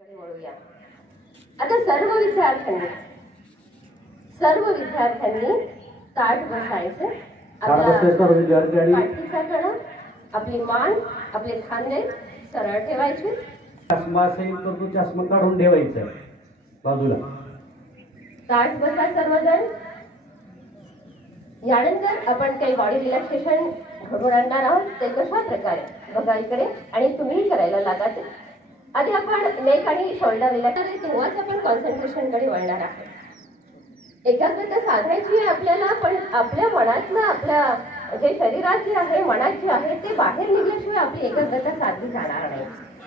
वळूया. आता सर्व विद्यार्थ्यांनी ताठ बसायचं. पाठीचा कणा, आपली मान, आपले खांदे सरळ ठेवायचे. चष्मा असेल तर तो चष्मा काढून ठेवायचा बाजूला. ताठ बसा सर्वजण. यानंतर आपण काही बॉडी रिलॅक्सेशन घडवून आणणार आहोत. ते कशा प्रकारे बघा इकडे आणि तुम्ही करायला लागा. ते आधी आपण नेक आणि शोल्डर रिलॅक्स, तेव्हाच आपण कॉन्सन्ट्रेशन कडे वळणार आहोत. एकाग्रता साधायची आहे आपल्याला, पण आपल्या मनातलं, आपल्या जे शरीरात जे आहे, मनात जे आहे ते बाहेर निघल्याशिवाय आपली एकाग्रता साधली जाणार नाही.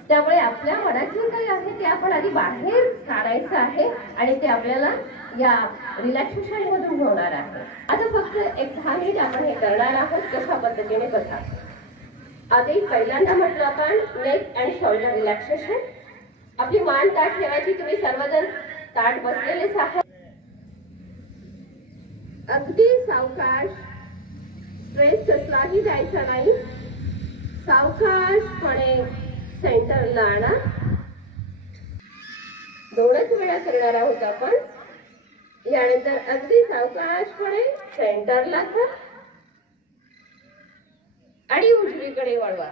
त्यामुळे आपल्या मनात जे काही आहे ते आपण आधी बाहेर काढायचं आहे आणि ते आपल्याला या रिलॅक्सेशन मधून होणार आहे. आता फक्त एक 10 मिनिट आपण हे करणार आहोत. कशा पद्धतीने बघा. आधी पहिल्यांदा म्हटलं आपण नेक अँड शोल्डर रिलॅक्सेशन. आपली मान ताठ ठेवायची. तुम्ही सर्वजण ताठ बसलेलेच आहात. अगदी सावकाश, स्ट्रेस कसलाही द्यायचा नाही. सावकाशपणे सेंटरला आणा. 2च वेळा करणार आहोत आपण. यानंतर अगदी सावकाशपणे सेंटरला ठेवा आणि उजवीकडे वळवा.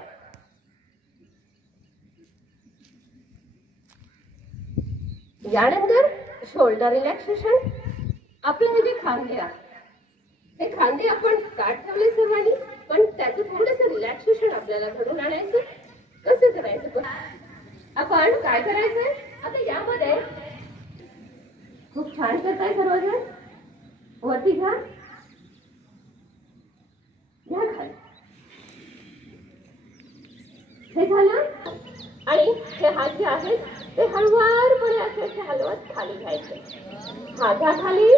यानंतर शोल्डर रिलॅक्सेशन. आपले हे जे खांदे आहेत, हे खांदे आपण ताठ ठेवले सर्वांनी, पण त्याचं थोडंसं रिलॅक्सेशन आपल्याला घडून आणायचं. कसं करायचं? आपण काय करायचंय आता यामध्ये, खूप छान करताय सर्वजण. वरती घ्या, घ्या खाली. हे झालं. आणि हे हात जे आहेत ते हळुवारपणे असे हलवत खाली घ्यायचे. हा घ्या खाली.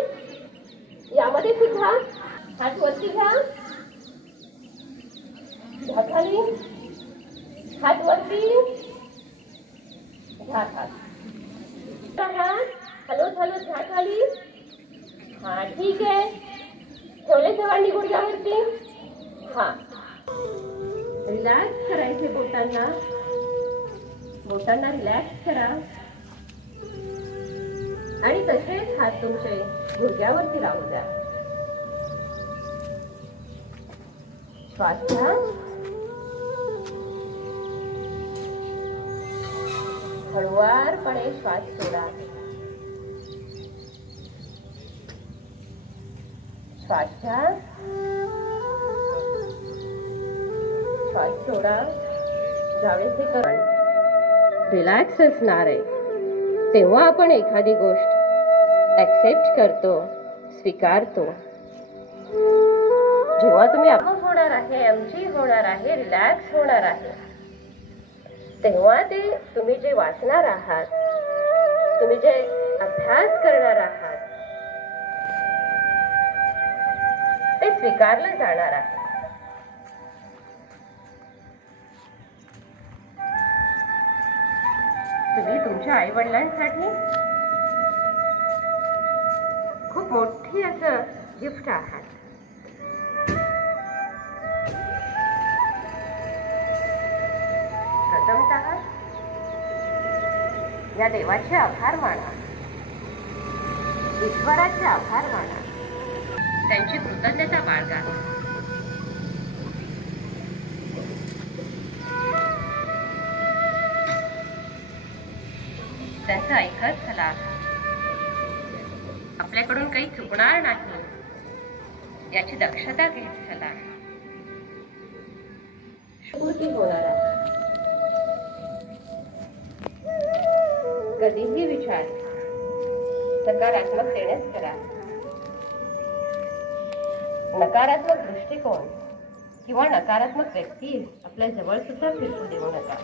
यामध्ये सुद्धा हात वरती घ्या, घ्या खाली. हात वरती घ्या खाली. हलवत हलवत घ्या खाली. हा ठीक आहे. ठेवले सर्वांनी गुडघ्यावरती. हा रिलॅक्स करायचे. बोटांना रिलॅक्स करा आणि तसेच हात तुमचे गुडघ्यावरती राहू द्या. श्वास घ्या. हळुवारपणे श्वास सोडा. श्वास घ्या, श्वास सोडा. ज्यावेळेस हे रिलॅक्स असणार आहे तेव्हा आपण एखादी गोष्ट ऍक्सेप्ट करतो, स्वीकारतो. जेव्हा तुम्ही आपण होणार आहे, एमजी होणार आहे, रिलॅक्स होणार आहे, तेव्हा ते तुम्ही जे वाचणार आहात, तुम्ही जे अभ्यास करणार आहात ते स्वीकारलं जाणार आहे. तुम्ही तुमच्या आई वडिलांसाठी खूप मोठी असं गिफ्ट आहात. प्रथमतः या देवाचे आभार माना, ईश्वराचे आभार माना, त्यांची कृतज्ञता बाळगा. त्यांचं ऐकत चला. आपल्याकडून काही चुकणार नाही याची दक्षता घेत चला. पूर्ती होणार आहे. कधीही विचार सकारात्मक देण्यास करा. नकारात्मक दृष्टिकोन किंवा नकारात्मक व्यक्ती आपल्या जवळ सुद्धा फिरकू देऊ नका.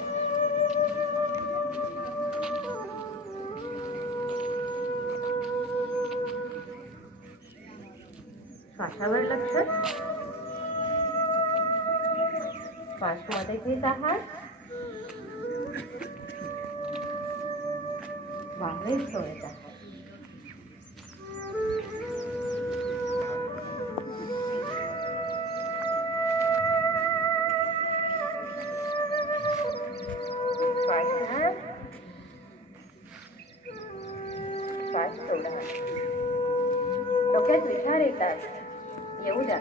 श्वासावर लक्ष. श्वास मध्ये घेत आहात, बाहेर सोडत आहात. श्वास घ्या, येतात, येऊ द्या.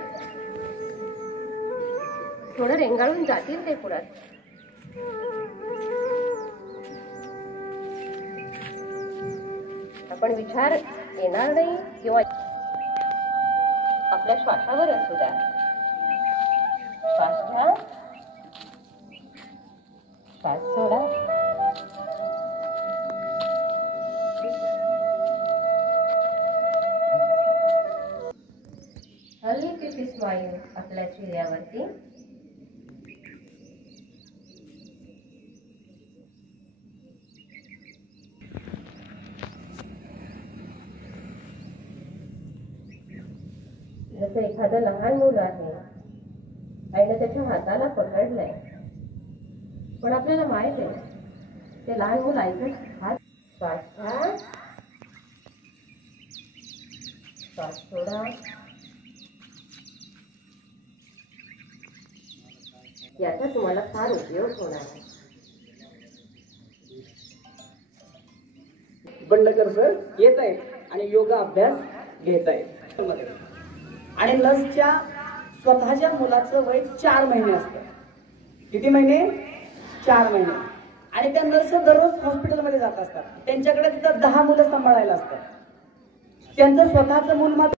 थोडं रेंगाळून जातील ते पुढात. आपण विचार येणार नाही किंवा आपल्या श्वासावर असू द्या. श्वास घ्या, श्वास सोडा. हलकीशी स्माईल आपल्या चेहऱ्यावरती. जसं एखादं लहान मुलं आहे आणि त्याच्या हाताला पकडलंय, पण आपल्याला माहित आहे ते लहान मुलं ऐकत हात. श्वास घ्या, श्वास सोडा. याचा तुम्हाला फार उपयोग होणार आहे. बंडकर सर येत आहेत आणि योगा अभ्यास घेत आहेत. आणि नर्सच्या स्वतःच्या मुलाचं वय 4 महिने असतं. किती महिने? 4 महिने. आणि त्या नर्स दररोज हॉस्पिटलमध्ये जात असतात. त्यांच्याकडे तिथं 10 मुलं सांभाळायला असतात. त्यांचं स्वतःचं मूल मात्र